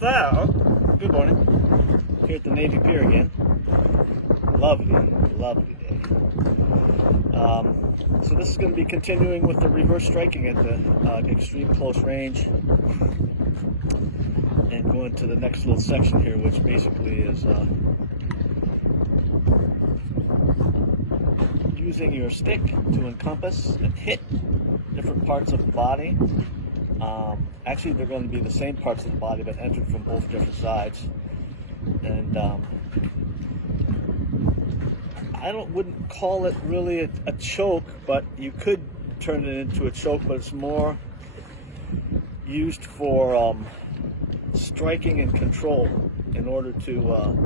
So, good morning. Here at the Navy Pier again. Lovely, lovely day. So this is going to be continuing with the reverse striking at the extreme close range, and going to the next little section here, which basically is using your stick to encompass and hit different parts of the body. Actually, they're going to be the same parts of the body, but entered from both different sides. And I wouldn't call it really a choke, but you could turn it into a choke. But it's more used for striking and control in order to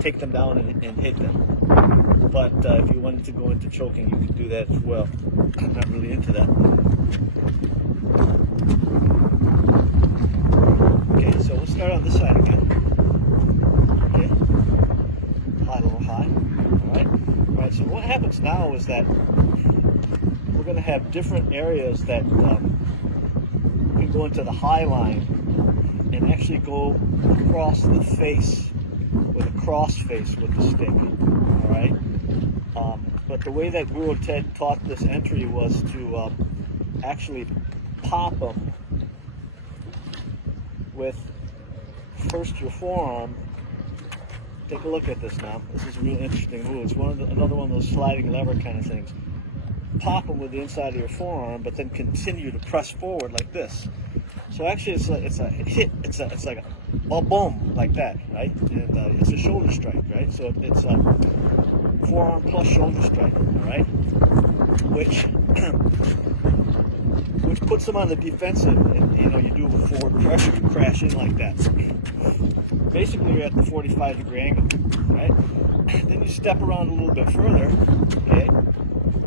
take them down and hit them. But if you wanted to go into choking, you could do that as well. I'm not really into that. Okay, so we'll start on this side again. Okay, high, a little high. All right. So what happens now is that we're going to have different areas that can go into the high line and actually go across the face with a cross face with the stick. All right. But the way that Guru Ted taught this entry was to actually pop them with first your forearm. Take a look at this now. This is a really interesting move. It's another one of those sliding lever kind of things. Pop them with the inside of your forearm, but then continue to press forward like this. So actually, it's a hit. It's like a boom like that, right? And it's a shoulder strike, right? So it's a forearm plus shoulder strike, all right? Which puts them on the defensive, and you do a forward pressure, you crash in like that. Basically, you're at the 45-degree angle, right? Then you step around a little bit further, okay,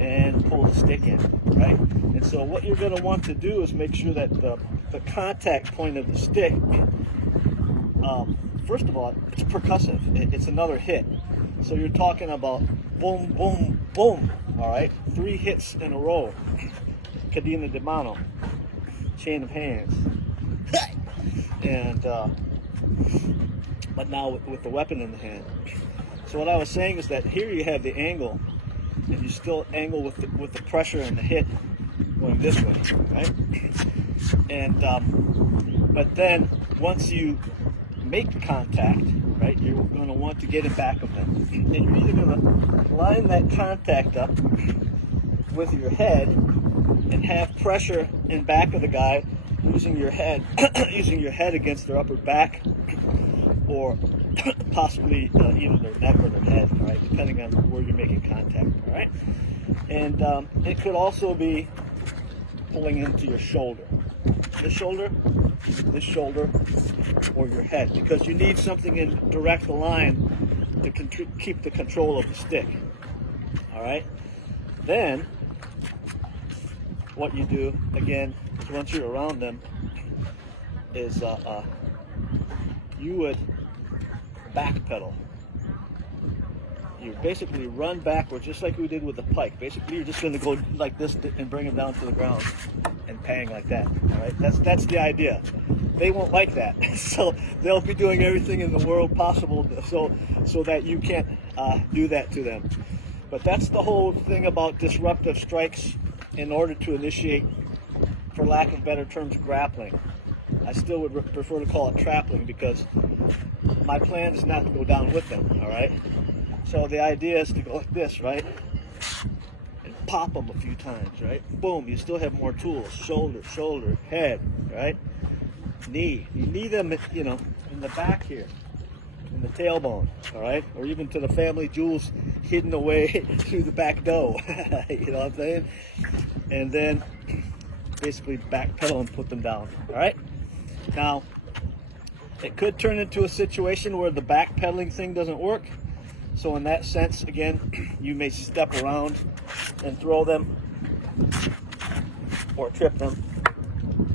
and pull the stick in, right? And so what you're going to want to do is make sure that the contact point of the stick, first of all, it's percussive. It's another hit. So you're talking about boom, boom, boom, all right? 3 hits in a row. Cadena de mano, chain of hands. And but now with the weapon in the hand. So what I was saying is that here you have the angle, and you still angle with the pressure and the hit going this way, right? And but then once you make contact, right, you're going to want to get it back of them, and you're either going to line that contact up with your head and have pressure in back of the guy using your head against their upper back, or possibly either their neck or their head, all right, depending on where you're making contact, all right? And it could also be pulling into your shoulder, this shoulder, or your head, because you need something in direct line to keep the control of the stick, all right? Then what you do, again, once you're around them, is you would backpedal. You basically run backwards, just like we did with the pike. Basically, you're just going to go like this and bring them down to the ground and pang like that. All right, that's the idea. They won't like that, so they'll be doing everything in the world possible so that you can't do that to them. But that's the whole thing about disruptive strikes in order to initiate, for lack of better terms, grappling. I still would prefer to call it trappling, because my plan is not to go down with them, all right? So the idea is to go like this, right? And pop them a few times, right? Boom, you still have more tools. Shoulder, head, right? Knee. You knee them, in the back here, in the tailbone, all right? Or even to the family jewels hidden away through the back door, you know what I'm saying? And then basically backpedal and put them down, all right? Now, it could turn into a situation where the backpedaling thing doesn't work. So in that sense, again, you may step around and throw them or trip them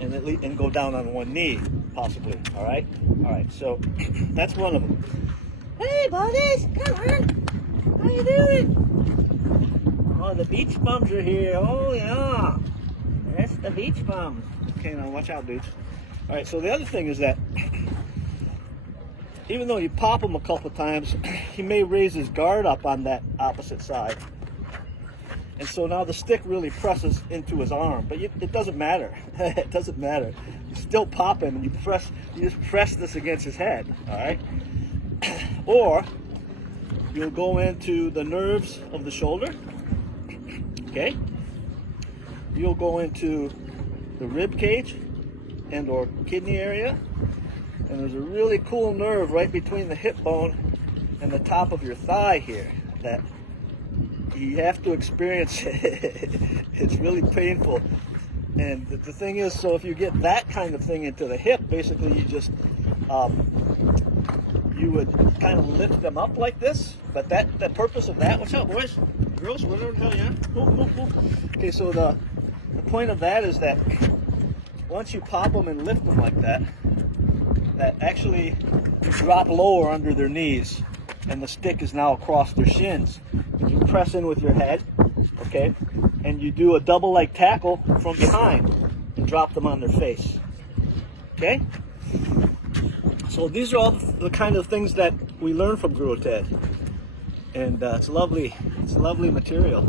and go down on one knee, possibly, all right? All right, so that's one of them. Hey, buddies, come on. How you doing? Oh, the beach bums are here. Oh, yeah. That's the beach bums. Okay, now watch out, dudes. All right, so the other thing is that even though you pop him a couple times, he may raise his guard up on that opposite side. And so now the stick really presses into his arm, but it doesn't matter. It doesn't matter. You still pop him, and you just press this against his head, all right? Or you'll go into the nerves of the shoulder, okay? You'll go into the rib cage and or kidney area, and there's a really cool nerve right between the hip bone and the top of your thigh here that you have to experience. It's really painful. And the thing is, so if you get that kind of thing into the hip, basically you just you would kind of lift them up like this. But the purpose of that, what's up, boys, girls, whatever the hell you at? Move, move, move. Okay, so the point of that is that once you pop them and lift them like that, that actually you drop lower under their knees, and the stick is now across their shins. You press in with your head, okay, and you do a double leg tackle from behind and drop them on their face, okay? So these are all the kind of things that we learn from Guru Ted, and it's lovely material.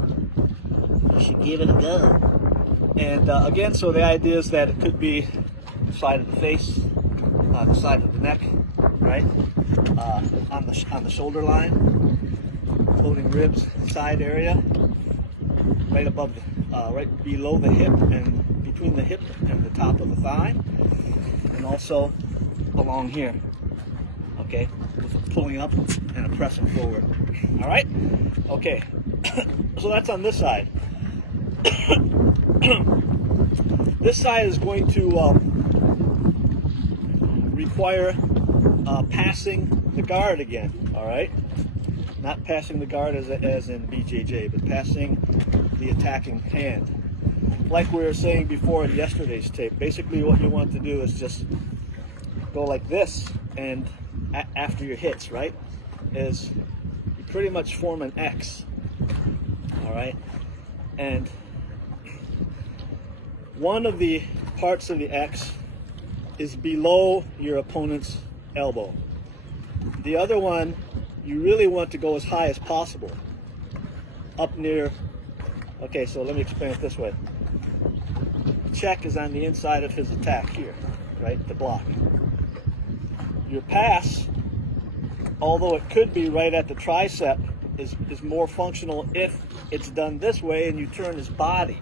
You should give it a go. And again, so the idea is that it could be the side of the face, the side of the neck, right, on the shoulder line, floating ribs, side area, right above, right below the hip and between the hip and the top of the thigh, and also along here, okay, with a pulling up and a pressing forward. All right, okay, so that's on this side. This side is going to require passing the guard again. All right, not passing the guard as in BJJ, but passing the attacking hand. Like we were saying before in yesterday's tape, basically what you want to do is just go like this, and after your hits, right, is you pretty much form an X. All right, and one of the parts of the X is below your opponent's elbow. The other one, you really want to go as high as possible, up near, okay, so let me explain it this way. Check is on the inside of his attack here, right, the block. Your pass, although it could be right at the tricep, is more functional if it's done this way and you turn his body.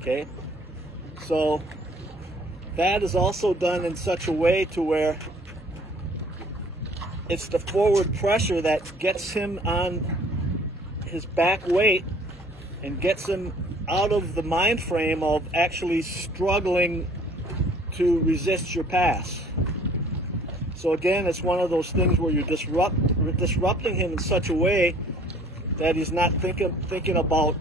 Okay, so that is also done in such a way to where it's the forward pressure that gets him on his back weight and gets him out of the mind frame of actually struggling to resist your pass. So again, it's one of those things where you're disrupting him in such a way that he's not thinking about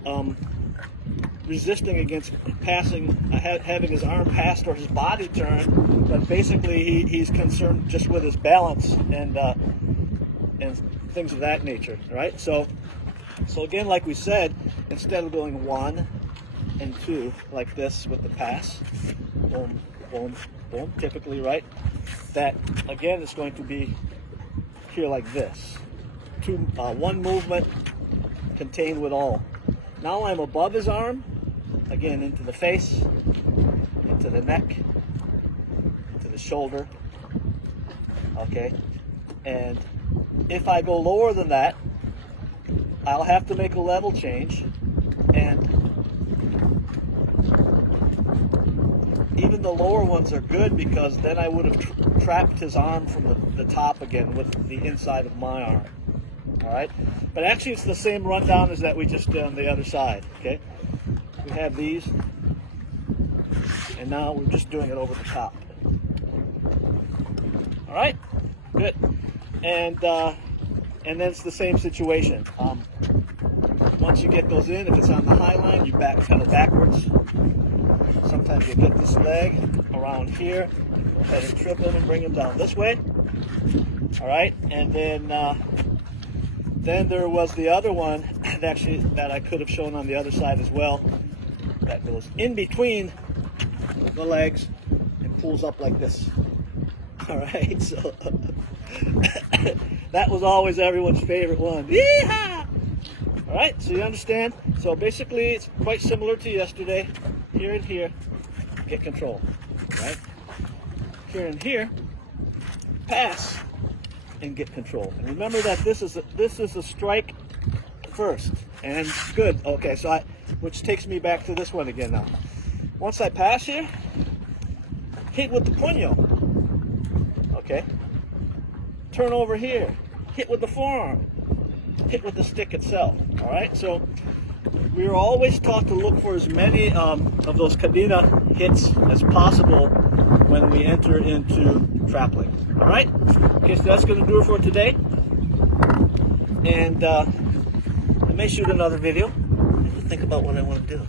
resisting against passing, having his arm passed or his body turned, but basically he's concerned just with his balance and things of that nature, right? So again, like we said, instead of going 1 and 2 like this with the pass, boom, boom, boom, typically, right? That again is going to be here like this. One movement contained with all. Now I'm above his arm, again into the face, into the neck, into the shoulder, okay? And if I go lower than that, I'll have to make a level change, and even the lower ones are good because then I would have trapped his arm from the top again with the inside of my arm. All right, but actually it's the same rundown as that we just did on the other side. Okay, we have these, and now we're just doing it over the top. All right, good, and then it's the same situation. Once you get those in, if it's on the high line, you pedal backwards. Sometimes you get this leg around here, go ahead and trip him and bring him down this way. All right, and then there was the other one that I could have shown on the other side as well. That goes in between the legs and pulls up like this. All right, so that was always everyone's favorite one. Yeehaw! All right, so you understand? So basically, it's quite similar to yesterday. Here and here, get control. Right? Here and here, pass and get control. And remember that this is a strike first. And good. Okay, so which takes me back to this one again now. Once I pass here, hit with the puño. Okay. Turn over here. Hit with the forearm. Hit with the stick itself. All right. So we are always taught to look for as many of those cadena hits as possible when we enter into trappling. All right. Okay. So that's going to do it for today. And I may shoot another video. I have to think about what I want to do.